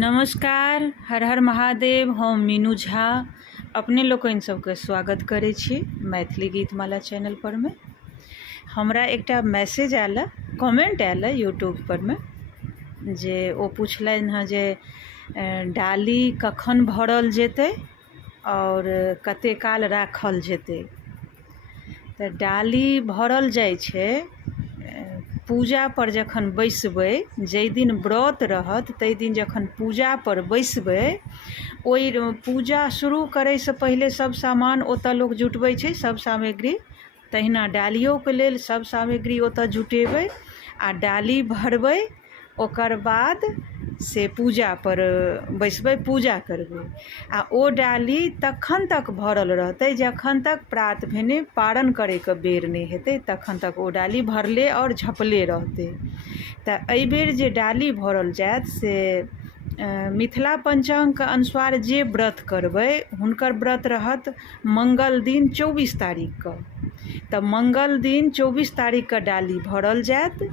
नमस्कार, हर हर महादेव। हम मीनू झा अपने लोकनि सबके स्वागत करै छी मैथिली गीतमाला चैनल पर में। हमरा एकटा मैसेज आयल, कमेंट आयल यूट्यूब पर में, जे ओ पूछलनि हँ जे डाली कखन भरल जेतै और कते काल राखल जेतै। तऽ डाली भरल जाइ छै पूजा पर जखन बैसबै, जाहि दिन व्रत रहत ताहि दिन जखन पूजा पर बैसबै, ओहि पूजा शुरू करैसँ पहिले सब सामान ओतऽ लोक जुटबै छै, सब सामग्री। तहिना डालियोके लेल सब सामग्री ओतऽ जुटेबै आ डाली भरबै। ओकर बाद से पूजा पर बैसबै, पूजा करबै। आ ओ डाली तखन तक भरल रहतै जखन तक प्रात भेने पारण करैके बेर नहि हेतै, तखन तक ओ डाली भरले और झपले रहतै। तऽ एहि बेर जे डाली भरल जायत से मिथिला पंचांगके अनुसार जे व्रत करबै हुनकर व्रत रहत मंगल दिन 24 तारीखके। तऽ मंगल दिन 24 तारीखके डाली भरल जायत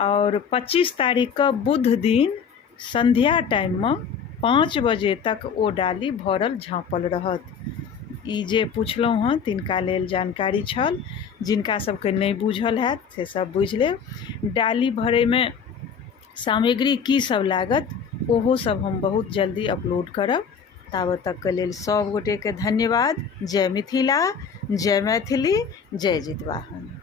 और 25 तारीखके बुध दिन संध्या टाइम में 5 बजे तक ओ डाली भरल झाँपल रहत। ई जे पुछलहुँ हँ तिनका लेल जानकारी छल, जिनका सबके नहीं बुझल हैत से सब बुझि लेब। डाली भरे में सामग्री की सब लागत ओहो सब हम बहुत जल्दी अपलोड करब। ताबत तक के लेल सब गोटे के धन्यवाद। जय मिथिला, जय मैथिली, जय जितवाहन।